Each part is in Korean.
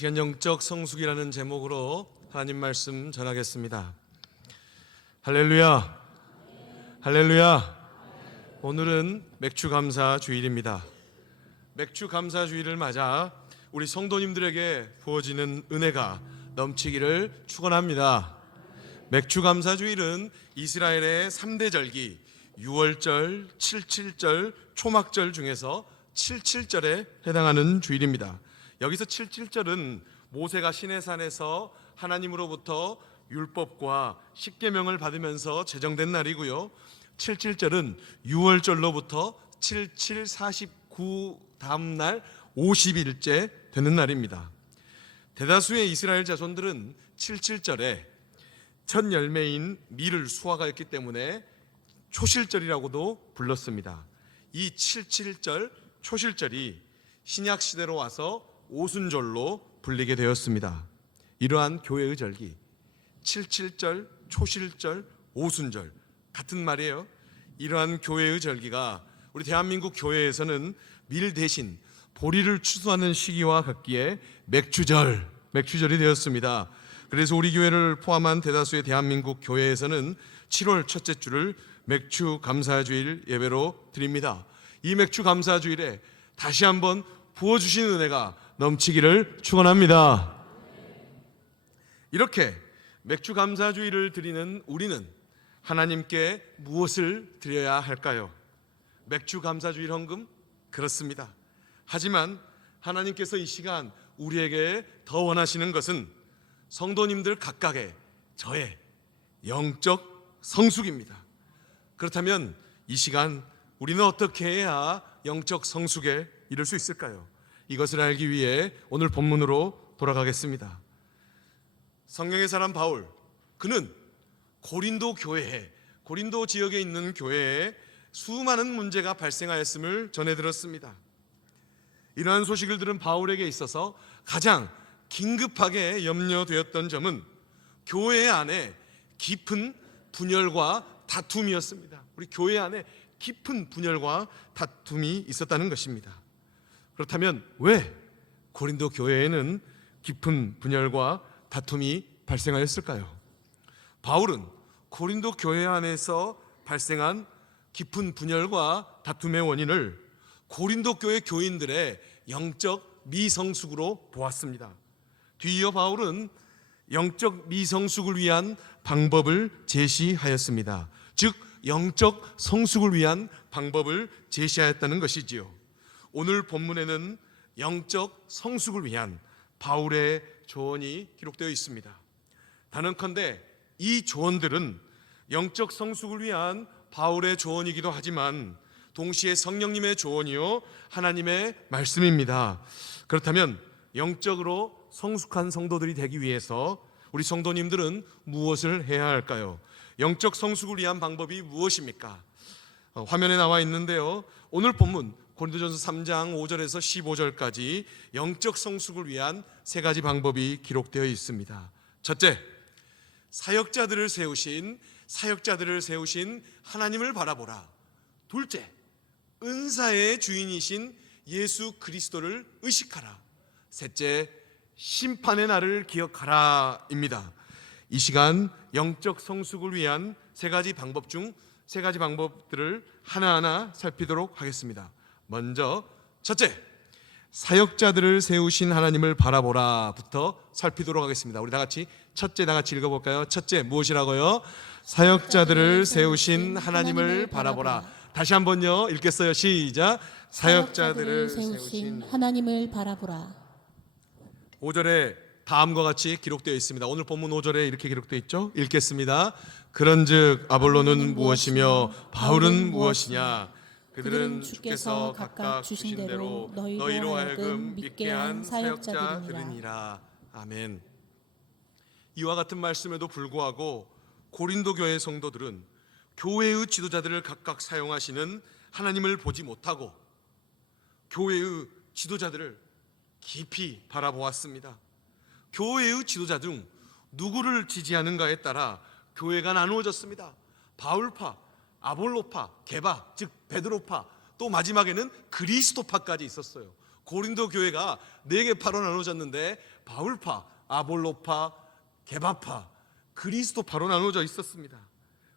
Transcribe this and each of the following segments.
시간 영적 성숙이라는 제목으로 하나님 말씀 전하겠습니다. 할렐루야, 할렐루야. 오늘은 맥주 감사 주일입니다. 맥주 감사 주일을 맞아 우리 성도님들에게 부어지는 은혜가 넘치기를 축원합니다. 맥주 감사 주일은 이스라엘의 3대 절기 유월절, 칠칠절, 초막절 중에서 칠칠절에 해당하는 주일입니다. 여기서 칠칠절은 모세가 시내산에서 하나님으로부터 율법과 십계명을 받으면서 제정된 날이고요. 칠칠절은 유월절로부터 7749 다음 날 50일째 되는 날입니다. 대다수의 이스라엘 자손들은 칠칠절에 첫 열매인 밀을 수확하였기 때문에 초실절이라고도 불렀습니다. 이 칠칠절 초실절이 신약 시대로 와서 오순절로 불리게 되었습니다. 이러한 교회의 절기, 칠칠절, 초실절, 오순절 같은 말이에요. 이러한 교회의 절기가 우리 대한민국 교회에서는 밀 대신 보리를 추수하는 시기와 같기에 맥주절이 되었습니다. 그래서 우리 교회를 포함한 대다수의 대한민국 교회에서는 7월 첫째 주를 맥주 감사주일 예배로 드립니다. 이 맥주 감사주일에 다시 한번 부어주신 은혜가 넘치기를 축원합니다. 이렇게 맥주 감사주일을 드리는 우리는 하나님께 무엇을 드려야 할까요? 맥주 감사주일 헌금? 그렇습니다. 하지만 하나님께서 이 시간 우리에게 더 원하시는 것은 성도님들 각각의 저의 영적 성숙입니다. 그렇다면 이 시간 우리는 어떻게 해야 영적 성숙에 이를 수 있을까요? 이것을 알기 위해 오늘 본문으로 돌아가겠습니다. 성령의 사람 바울, 그는 고린도 교회에, 고린도 지역에 있는 교회에 수많은 문제가 발생하였음을 전해 들었습니다. 이러한 소식을 들은 바울에게 있어서 가장 긴급하게 염려되었던 점은 교회 안에 깊은 분열과 다툼이었습니다. 우리 교회 안에 깊은 분열과 다툼이 있었다는 것입니다. 그렇다면 왜 고린도 교회에는 깊은 분열과 다툼이 발생하였을까요? 바울은 고린도 교회 안에서 발생한 깊은 분열과 다툼의 원인을 고린도 교회 교인들의 영적 미성숙으로 보았습니다. 뒤이어 바울은 영적 미성숙을 위한 방법을 제시하였습니다. 즉 영적 성숙을 위한 방법을 제시하였다는 것이지요. 오늘 본문에는 영적 성숙을 위한 바울의 조언이 기록되어 있습니다. 단언컨대 이 조언들은 영적 성숙을 위한 바울의 조언이기도 하지만 동시에 성령님의 조언이요 하나님의 말씀입니다. 그렇다면 영적으로 성숙한 성도들이 되기 위해서 우리 성도님들은 무엇을 해야 할까요? 영적 성숙을 위한 방법이 무엇입니까? 화면에 나와 있는데요. 오늘 본문 고린도전서 3장 5절에서 15절까지 영적 성숙을 위한 세 가지 방법이 기록되어 있습니다. 첫째, 사역자들을 세우신 하나님을 바라보라. 둘째, 은사의 주인이신 예수 그리스도를 의식하라. 셋째, 심판의 날을 기억하라입니다. 이 시간 영적 성숙을 위한 세 가지 방법 중 세 가지 방법들을 하나하나 살피도록 하겠습니다. 먼저 첫째, 사역자들을 세우신 하나님을 바라보라부터 살피도록 하겠습니다. 우리 다 같이 첫째 다 같이 읽어볼까요? 첫째 무엇이라고요? 사역자들을 세우신 하나님을 바라보라. 다시 한번요 읽겠어요. 시작. 사역자들을 세우신 하나님을 바라보라. 5절에 다음과 같이 기록되어 있습니다. 오늘 본문 5절에 이렇게 기록되어 있죠. 읽겠습니다. 그런즉 아볼로는 무엇이며 바울은 무엇이냐? 그들은 주께서 각각 주신 대로 너희로 하여금 믿게 한 사역자들이니라. 아멘. 이와 같은 말씀에도 불구하고 고린도 교회 성도들은 교회의 지도자들을 각각 사용하시는 하나님을 보지 못하고 교회의 지도자들을 깊이 바라보았습니다. 교회의 지도자 중 누구를 지지하는가에 따라 교회가 나누어졌습니다. 바울파, 아볼로파, 게바 즉 베드로파, 또 마지막에는 그리스도파까지 있었어요. 고린도 교회가 4개파로 나눠졌는데 바울파, 아볼로파, 게바파, 그리스도파로 나눠져 있었습니다.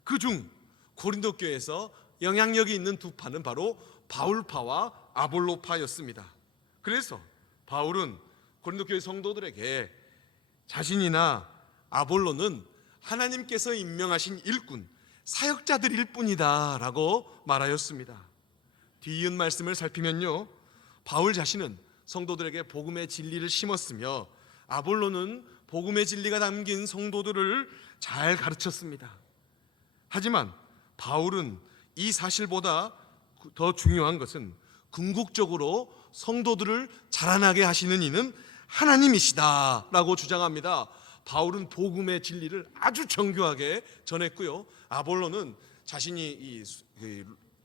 그중 고린도 교회에서 영향력이 있는 두 파는 바로 바울파와 아볼로파였습니다. 그래서 바울은 고린도 교회 성도들에게 자신이나 아볼로는 하나님께서 임명하신 일꾼, 사역자들일 뿐이다 라고 말하였습니다. 뒤이은 말씀을 살피면요, 바울 자신은 성도들에게 복음의 진리를 심었으며 아볼로는 복음의 진리가 담긴 성도들을 잘 가르쳤습니다. 하지만 바울은 이 사실보다 더 중요한 것은 궁극적으로 성도들을 자라나게 하시는 이는 하나님이시다 라고 주장합니다. 바울은 복음의 진리를 아주 정교하게 전했고요, 아볼로는 자신이 이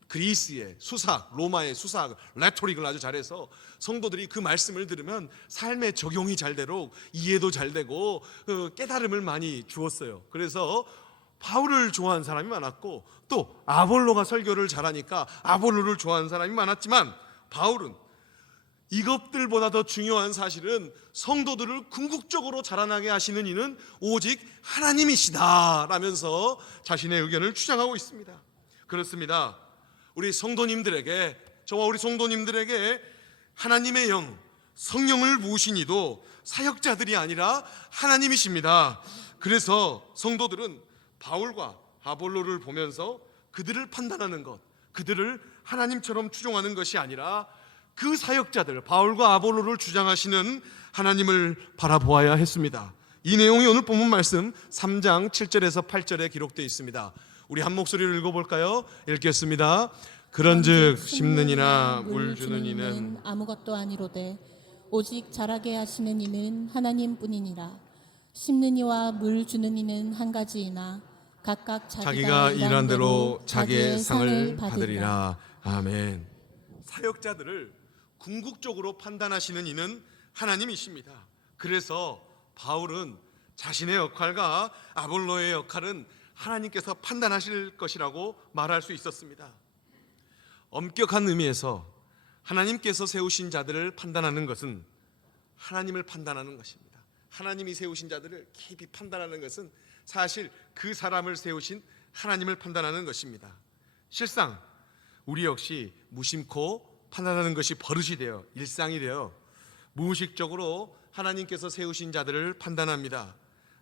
그리스의 수사, 로마의 수사, 레토릭을 아주 잘해서 성도들이 그 말씀을 들으면 삶의 적용이 잘 되도록 이해도 잘 되고 깨달음을 많이 주었어요. 그래서 바울을 좋아하는 사람이 많았고, 또 아볼로가 설교를 잘하니까 아볼로를 좋아하는 사람이 많았지만, 바울은 이것들보다 더 중요한 사실은 성도들을 궁극적으로 자라나게 하시는 이는 오직 하나님이시다 라면서 자신의 의견을 주장하고 있습니다. 그렇습니다. 우리 성도님들에게, 저와 우리 성도님들에게 하나님의 영, 성령을 부으신 이도 사역자들이 아니라 하나님이십니다. 그래서 성도들은 바울과 아볼로를 보면서 그들을 판단하는 것, 그들을 하나님처럼 추종하는 것이 아니라 그 사역자들, 바울과 아볼로를 주장하시는 하나님을 바라보아야 했습니다. 이 내용이 오늘 본문 말씀 3장 7절에서 8절에 기록되어 있습니다. 우리 한 목소리로 읽어볼까요? 읽겠습니다. 그런즉 심는 이나 물 주는 이는 아무것도 아니로되 오직 자라게 하시는 이는 하나님뿐이니라. 심는 이와 물 주는 이는 한 가지이나 각각 자기가 일한 대로 자기의 상을 받으리라. 아멘. 사역자들을 궁극적으로 판단하시는 이는 하나님이십니다. 그래서 바울은 자신의 역할과 아볼로의 역할은 하나님께서 판단하실 것이라고 말할 수 있었습니다. 엄격한 의미에서 하나님께서 세우신 자들을 판단하는 것은 하나님을 판단하는 것입니다. 하나님이 세우신 자들을 깊이 판단하는 것은 사실 그 사람을 세우신 하나님을 판단하는 것입니다. 실상 우리 역시 무심코 판단하는 것이 버릇이 되어 일상이 되어 무의식적으로 하나님께서 세우신 자들을 판단합니다.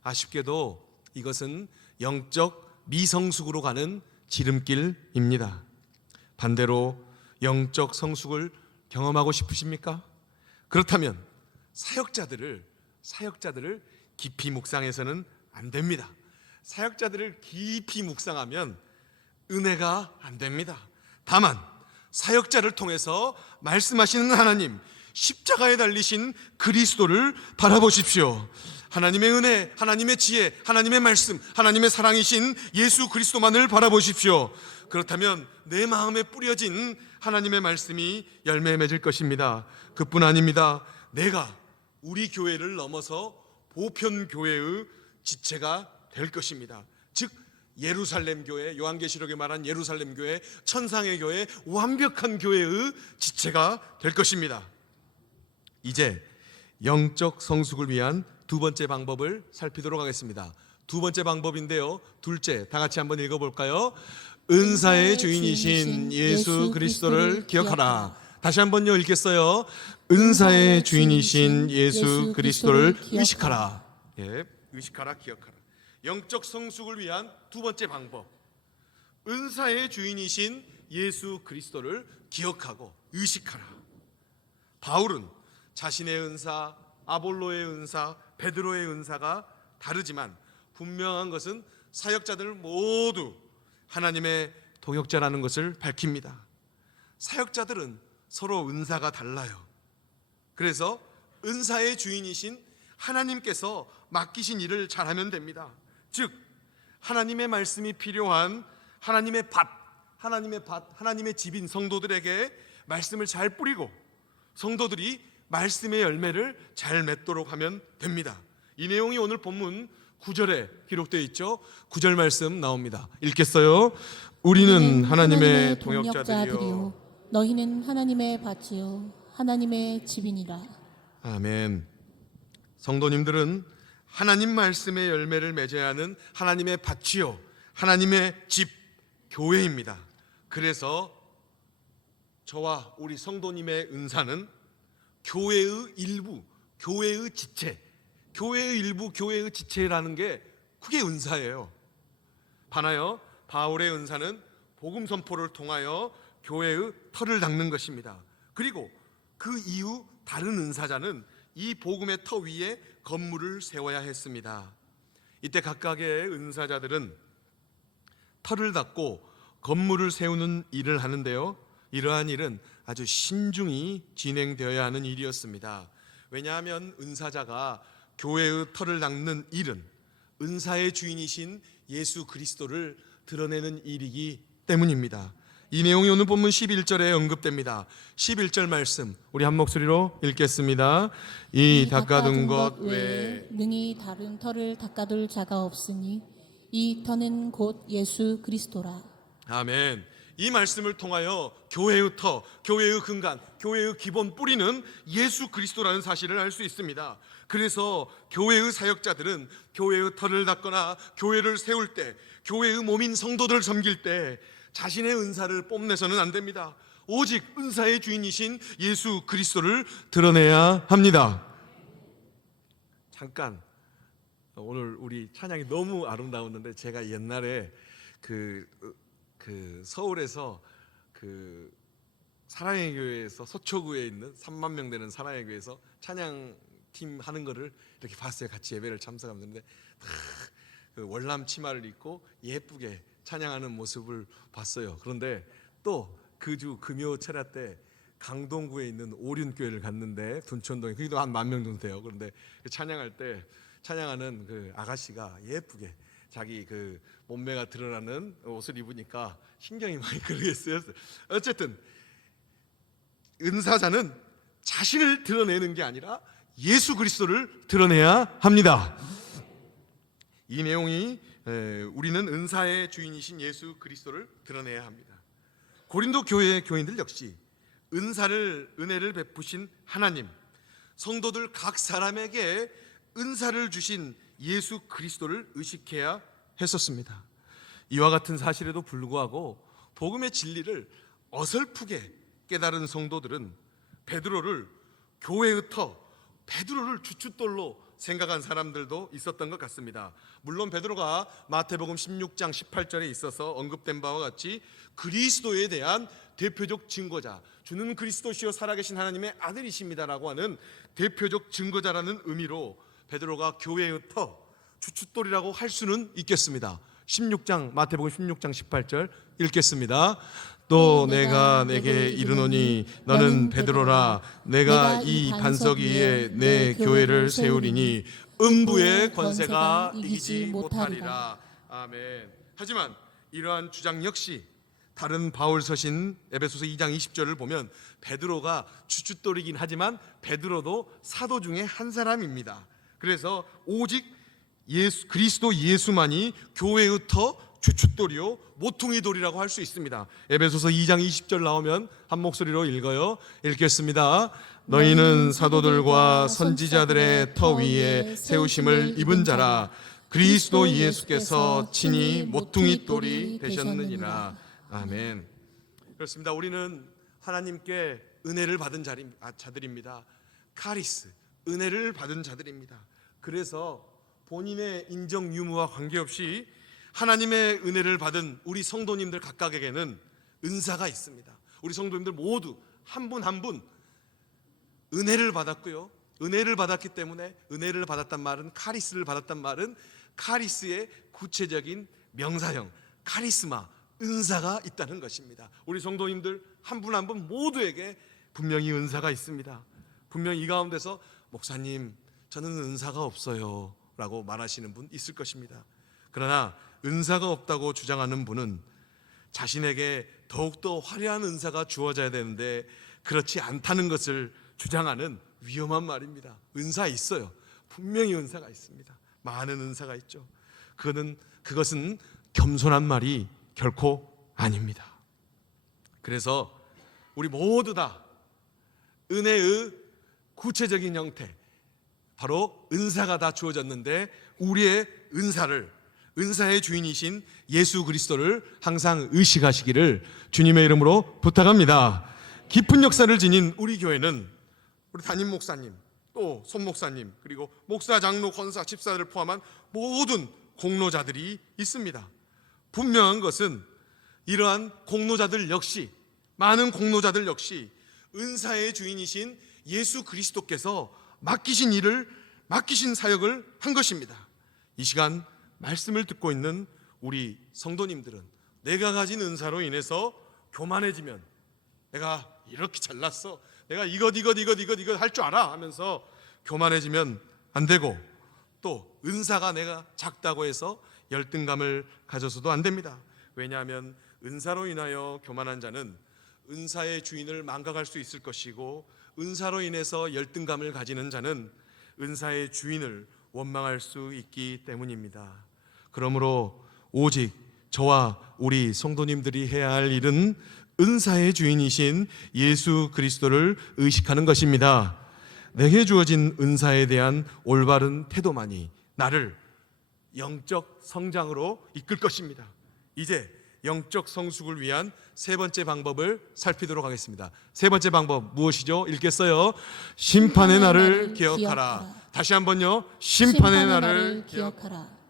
아쉽게도 이것은 영적 미성숙으로 가는 지름길입니다. 반대로 영적 성숙을 경험하고 싶으십니까? 그렇다면 사역자들을 깊이 묵상해서는 안 됩니다. 사역자들을 깊이 묵상하면 은혜가 안 됩니다. 다만 사역자를 통해서 말씀하시는 하나님, 십자가에 달리신 그리스도를 바라보십시오. 하나님의 은혜, 하나님의 지혜, 하나님의 말씀, 하나님의 사랑이신 예수 그리스도만을 바라보십시오. 그렇다면 내 마음에 뿌려진 하나님의 말씀이 열매 맺을 것입니다. 그뿐 아닙니다. 내가 우리 교회를 넘어서 보편교회의 지체가 될 것입니다. 즉 예루살렘 교회, 요한계시록에 말한 예루살렘 교회, 천상의 교회, 완벽한 교회의 지체가 될 것입니다. 이제 영적 성숙을 위한 두 번째 방법을 살피도록 하겠습니다. 두 번째 방법인데요, 둘째, 다 같이 한번 읽어볼까요? 은사의 주인이신 예수 그리스도를 기억하라. 다시 한번요, 읽겠어요. 은사의 주인이신 예수 그리스도를 의식하라. 예, 의식하라, 기억하라. 영적 성숙을 위한 두 번째 방법, 은사의 주인이신 예수 그리스도를 기억하고 의식하라. 바울은 자신의 은사, 아볼로의 은사, 베드로의 은사가 다르지만 분명한 것은 사역자들 모두 하나님의 동역자라는 것을 밝힙니다. 사역자들은 서로 은사가 달라요. 그래서 은사의 주인이신 하나님께서 맡기신 일을 잘하면 됩니다. 즉 하나님의 말씀이 필요한 하나님의 밭, 하나님의 집인 성도들에게 말씀을 잘 뿌리고 성도들이 말씀의 열매를 잘 맺도록 하면 됩니다. 이 내용이 오늘 본문 9절에 기록되어 있죠. 9절 말씀 나옵니다. 읽겠어요. 우리는 하나님의 동역자들이요 너희는 하나님의 밭이요 하나님의 집이니라. 아멘. 성도님들은 하나님 말씀의 열매를 맺어야 하는 하나님의 밭이요, 하나님의 집, 교회입니다. 그래서 저와 우리 성도님의 은사는 교회의 일부, 교회의 지체, 교회의 일부, 교회의 지체라는 게 그게 은사예요. 반하여 바울의 은사는 복음 선포를 통하여 교회의 터를 닦는 것입니다. 그리고 그 이후 다른 은사자는 이 복음의 터 위에 건물을 세워야 했습니다. 이때 각각의 은사자들은 터를 닦고 건물을 세우는 일을 하는데요, 이러한 일은 아주 신중히 진행되어야 하는 일이었습니다. 왜냐하면 은사자가 교회의 터를 닦는 일은 은사의 주인이신 예수 그리스도를 드러내는 일이기 때문입니다. 이 내용이 오늘 본문 11절에 언급됩니다. 11절 말씀 우리 한 목소리로 읽겠습니다. 이 닦아둔 것 외에 능히 다른 터를 닦아둘 자가 없으니 이 터는 곧 예수 그리스도라. 아멘. 이 말씀을 통하여 교회의 터, 교회의 근간, 교회의 기본 뿌리는 예수 그리스도라는 사실을 알 수 있습니다. 그래서 교회의 사역자들은 교회의 터를 닦거나 교회를 세울 때, 교회의 몸인 성도들을 섬길 때 자신의 은사를 뽐내서는 안 됩니다. 오직 은사의 주인이신 예수 그리스도를 드러내야 합니다. 잠깐, 오늘 우리 찬양이 너무 아름다웠는데 제가 옛날에 그 서울에서 그 사랑의 교회에서 서초구에 있는 3만 명 되는 사랑의 교회에서 찬양팀 하는 거를 이렇게 봤어요. 같이 예배를 참석하는데 그 월남 치마를 입고 예쁘게 찬양하는 모습을 봤어요. 그런데 또 그 주 금요 철야 때 강동구에 있는 오륜교회를 갔는데, 둔천동에 거기도 한 10,000명 정도 돼요. 그런데 찬양할 때 찬양하는 그 아가씨가 예쁘게 자기 그 몸매가 드러나는 옷을 입으니까 신경이 많이 끌리겠어요. 어쨌든 은사자는 자신을 드러내는 게 아니라 예수 그리스도를 드러내야 합니다. 이 내용이 우리는 은사의 주인이신 예수 그리스도를 드러내야 합니다. 고린도 교회의 교인들 역시 은혜를 베푸신 하나님, 성도들 각 사람에게 은사를 주신 예수 그리스도를 의식해야 했었습니다. 이와 같은 사실에도 불구하고 복음의 진리를 어설프게 깨달은 성도들은 베드로를 교회의 터, 베드로를 주춧돌로 생각한 사람들도 있었던 것 같습니다. 물론 베드로가 마태복음 16장 18절에 있어서 언급된 바와 같이 그리스도에 대한 대표적 증거자, 주는 그리스도시요 살아계신 하나님의 아들이십니다라고 하는 대표적 증거자라는 의미로 베드로가 교회의 터, 주춧돌이라고 할 수는 있겠습니다. 마태복음 16장 18절 읽겠습니다. 또 내가 내게 이르노니 너는 베드로라, 내가 이 반석 위에 내 교회를 세우리니 음부의 권세가 이기지 못하리라. 아멘. 하지만 이러한 주장 역시 다른 바울 서신 에베소서 2장 20절을 보면 베드로가 주춧돌이긴 하지만 베드로도 사도 중에 한 사람입니다. 그래서 오직 그리스도 예수만이 교회의 터, 주춧돌이요 모퉁이 돌이라고 할 수 있습니다. 에베소서 2장 20절 나오면 한 목소리로 읽어요. 읽겠습니다. 너희는 사도들과 선지자들의 터 위에 세우심을 입은 자라, 그리스도 예수께서 친히 모퉁이 돌이 되셨느니라. 아멘. 그렇습니다. 우리는 하나님께 은혜를 받은 자들입니다. 카리스, 은혜를 받은 자들입니다. 그래서 본인의 인정 유무와 관계없이 하나님의 은혜를 받은 우리 성도님들 각각에게는 은사가 있습니다. 우리 성도님들 모두 한 분 한 분 은혜를 받았고요. 은혜를 받았기 때문에 은혜를 받았단 말은, 카리스를 받았단 말은 카리스의 구체적인 명사형, 카리스마, 은사가 있다는 것입니다. 우리 성도님들 한 분 한 분 모두에게 분명히 은사가 있습니다. 분명히 이 가운데서 목사님 저는 은사가 없어요 라고 말하시는 분 있을 것입니다. 그러나 은사가 없다고 주장하는 분은 자신에게 더욱더 화려한 은사가 주어져야 되는데 그렇지 않다는 것을 주장하는 위험한 말입니다. 은사 있어요. 분명히 은사가 있습니다. 많은 은사가 있죠. 그것은 겸손한 말이 결코 아닙니다. 그래서 우리 모두 다 은혜의 구체적인 형태, 바로 은사가 다 주어졌는데 우리의 은사의 주인이신 예수 그리스도를 항상 의식하시기를 주님의 이름으로 부탁합니다. 깊은 역사를 지닌 우리 교회는 우리 담임 목사님, 또 손목사님, 그리고 목사, 장로, 권사, 집사들을 포함한 모든 공로자들이 있습니다. 분명한 것은 이러한 많은 공로자들 역시 은사의 주인이신 예수 그리스도께서 맡기신 사역을 한 것입니다. 이 시간 말씀을 듣고 있는 우리 성도님들은 내가 가진 은사로 인해서 교만해지면, 내가 이렇게 잘났어, 내가 이것 할 줄 알아 하면서 교만해지면 안 되고, 또 은사가 내가 작다고 해서 열등감을 가져서도 안 됩니다. 왜냐하면 은사로 인하여 교만한 자는 은사의 주인을 망각할 수 있을 것이고, 은사로 인해서 열등감을 가지는 자는 은사의 주인을 원망할 수 있기 때문입니다. 그러므로 오직 저와 우리 성도님들이 해야 할 일은 은사의 주인이신 예수 그리스도를 의식하는 것입니다. 내게 주어진 은사에 대한 올바른 태도만이 나를 영적 성장으로 이끌 것입니다. 이제 영적 성숙을 위한 세 번째 방법을 살피도록 하겠습니다. 세 번째 방법 무엇이죠? 읽겠어요. 심판의 날을 기억하라. 다시 한번요. 심판의 날을 기억하라.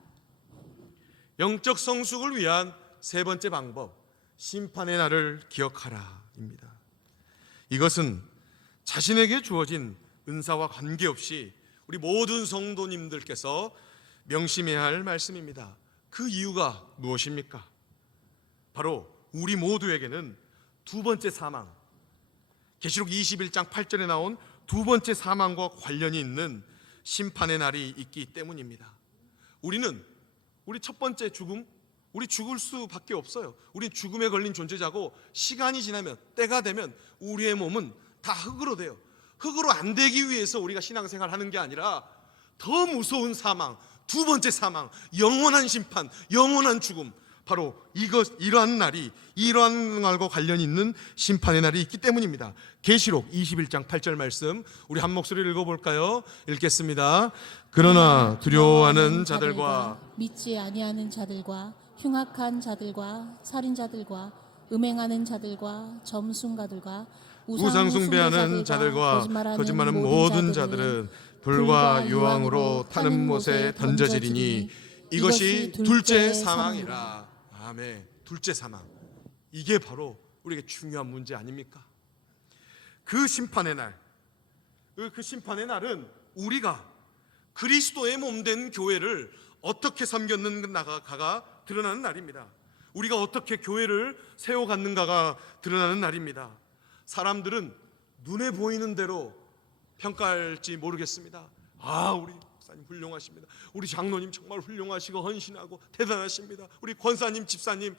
영적 성숙을 위한 세 번째 방법, 심판의 날을 기억하라입니다. 이것은 자신에게 주어진 은사와 관계없이 우리 모든 성도님들께서 명심해야 할 말씀입니다. 그 이유가 무엇입니까? 바로 우리 모두에게는 두 번째 사망, 계시록 21장 8절에 나온 두 번째 사망과 관련이 있는 심판의 날이 있기 때문입니다. 우리 첫 번째 죽음, 우리 죽을 수밖에 없어요. 우린 죽음에 걸린 존재자고, 시간이 지나면, 때가 되면 우리의 몸은 다 흙으로 돼요. 흙으로 안 되기 위해서 우리가 신앙생활 하는 게 아니라 더 무서운 사망, 두 번째 사망, 영원한 심판, 영원한 죽음, 바로 이러한 날과 관련이 있는 심판의 날이 있기 때문입니다. 계시록 21장 8절 말씀 우리 한 목소리를 읽어볼까요? 읽겠습니다. 그러나 두려워하는 자들과 믿지 아니하는 자들과 흉악한 자들과 살인자들과 음행하는 자들과 점순가들과 우상 숭배하는 자들과 거짓말하는 모든 자들은 불과 유황으로 타는 못에 던져지리니 이것이 둘째 사망이라. 아멘. 둘째 사망, 이게 바로 우리에게 중요한 문제 아닙니까? 그 심판의 날은 우리가 그리스도의 몸된 교회를 어떻게 섬겼는가가 드러나는 날입니다. 우리가 어떻게 교회를 세워갔는가가 드러나는 날입니다. 사람들은 눈에 보이는 대로 평가할지 모르겠습니다. 우리 목사님 훌륭하십니다. 우리 장로님 정말 훌륭하시고 헌신하고 대단하십니다. 우리 권사님, 집사님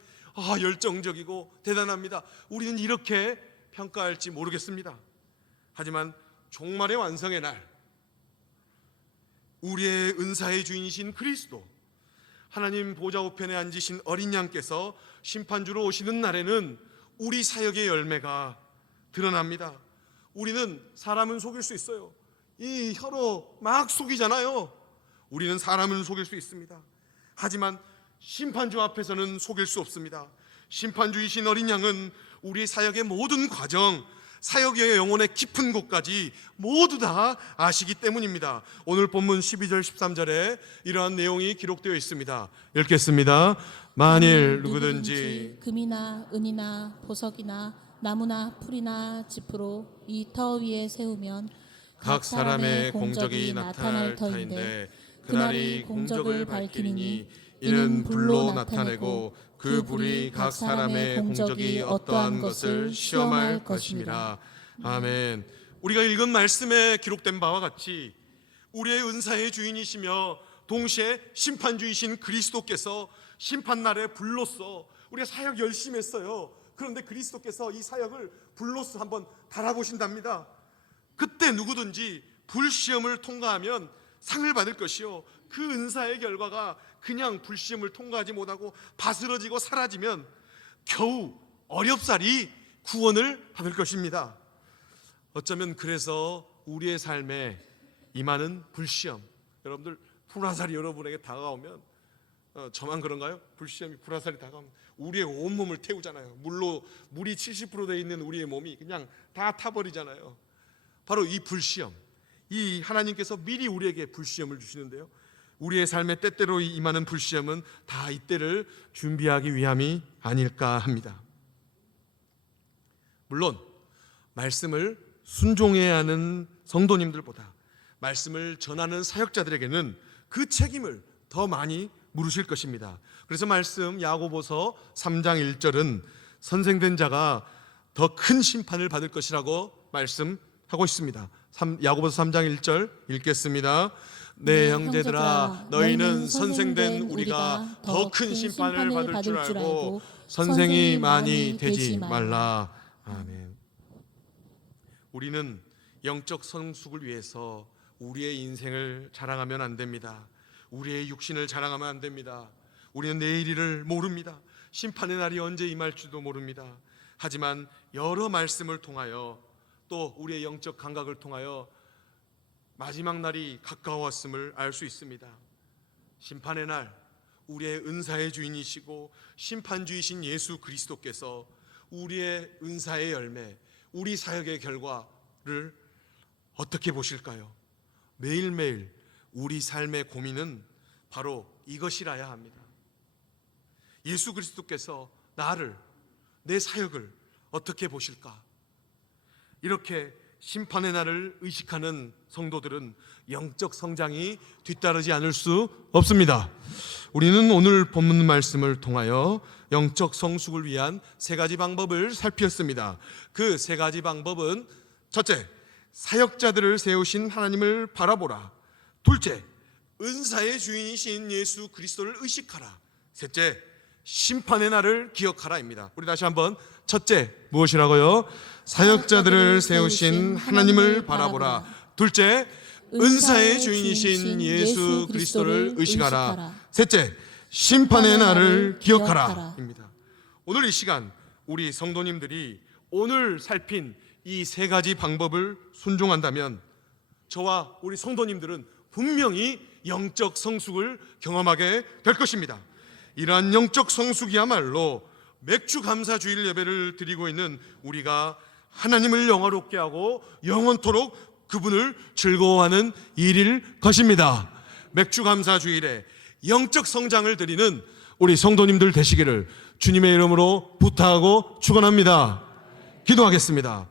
열정적이고 대단합니다. 우리는 이렇게 평가할지 모르겠습니다. 하지만 종말의 완성의 날, 우리의 은사의 주인이신 그리스도, 하나님 보좌 우편에 앉으신 어린 양께서 심판주로 오시는 날에는 우리 사역의 열매가 드러납니다. 우리는 사람은 속일 수 있어요. 이 혀로 막 속이잖아요. 우리는 사람은 속일 수 있습니다. 하지만 심판주 앞에서는 속일 수 없습니다. 심판주이신 어린 양은 우리 사역의 모든 과정, 사역의 영혼의 깊은 곳까지 모두 다 아시기 때문입니다. 오늘 본문 12절 13절에 이러한 내용이 기록되어 있습니다. 읽겠습니다. 만일 누구든지 금이나 은이나 보석이나 나무나 풀이나 짚으로 이 터 위에 세우면 각 사람의 공적이 나타날 터인데 그날이 공적을 밝히니 이는 불로 나타내고 그 불이 각 사람의 공적이 어떠한 것을 시험할 것임이라. 아멘. 우리가 읽은 말씀에 기록된 바와 같이 우리의 은사의 주인이시며 동시에 심판주이신 그리스도께서 심판날에 불로써 우리가 사역 열심히 했어요. 그런데 그리스도께서 이 사역을 불로써 한번 달아보신답니다. 그때 누구든지 불시험을 통과하면 상을 받을 것이요, 그 은사의 결과가 그냥 불시험을 통과하지 못하고 바스러지고 사라지면 겨우 어렵사리 구원을 받을 것입니다. 어쩌면 그래서 우리의 삶에 임하는 불시험, 여러분들 불화살이 여러분에게 다가오면 저만 그런가요? 불시험이 불화살이 다가오면 우리의 온몸을 태우잖아요. 물이 70% 돼 있는 우리의 몸이 그냥 다 타버리잖아요. 바로 이 불시험, 이 하나님께서 미리 우리에게 불시험을 주시는데요, 우리의 삶에 때때로 임하는 불시험은 다 이때를 준비하기 위함이 아닐까 합니다. 물론 말씀을 순종해야 하는 성도님들보다 말씀을 전하는 사역자들에게는 그 책임을 더 많이 물으실 것입니다. 그래서 말씀 야고보서 3장 1절은 선생된 자가 더 큰 심판을 받을 것이라고 말씀하고 있습니다. 야고보서 3장 1절 읽겠습니다. 네, 형제들아, 너희는 선생된 우리가 더 큰 심판을 받을 줄 알고 선생이 많이 되지 말라. 아멘. 우리는 영적 성숙을 위해서 우리의 인생을 자랑하면 안 됩니다. 우리의 육신을 자랑하면 안 됩니다. 우리는 내일 일을 모릅니다. 심판의 날이 언제 임할지도 모릅니다. 하지만 여러 말씀을 통하여 또 우리의 영적 감각을 통하여 마지막 날이 가까웠음을 알 수 있습니다. 심판의 날, 우리의 은사의 주인이시고 심판주이신 예수 그리스도께서 우리의 은사의 열매, 우리 사역의 결과를 어떻게 보실까요? 매일매일 우리 삶의 고민은 바로 이것이라야 합니다. 예수 그리스도께서 나를, 내 사역을 어떻게 보실까? 이렇게 심판의 날을 의식하는 성도들은 영적 성장이 뒤따르지 않을 수 없습니다. 우리는 오늘 본문 말씀을 통하여 영적 성숙을 위한 세 가지 방법을 살폈습니다. 그 세 가지 방법은 첫째, 사역자들을 세우신 하나님을 바라보라. 둘째, 은사의 주인이신 예수 그리스도를 의식하라. 셋째, 심판의 날을 기억하라입니다. 우리 다시 한번, 첫째 무엇이라고요? 사역자들을 세우신 하나님을 바라보라. 둘째, 은사의 주인이신 예수 그리스도를 의식하라. 셋째, 심판의 날을 기억하라 입니다. 오늘 이 시간 우리 성도님들이 오늘 살핀 이 세 가지 방법을 순종한다면 저와 우리 성도님들은 분명히 영적 성숙을 경험하게 될 것입니다. 이러한 영적 성숙이야말로 맥주 감사 주일 예배를 드리고 있는 우리가 하나님을 영화롭게 하고 영원토록 그분을 즐거워하는 일일 것입니다. 맥주 감사 주일에 영적 성장을 드리는 우리 성도님들 되시기를 주님의 이름으로 부탁하고 축원합니다. 기도하겠습니다.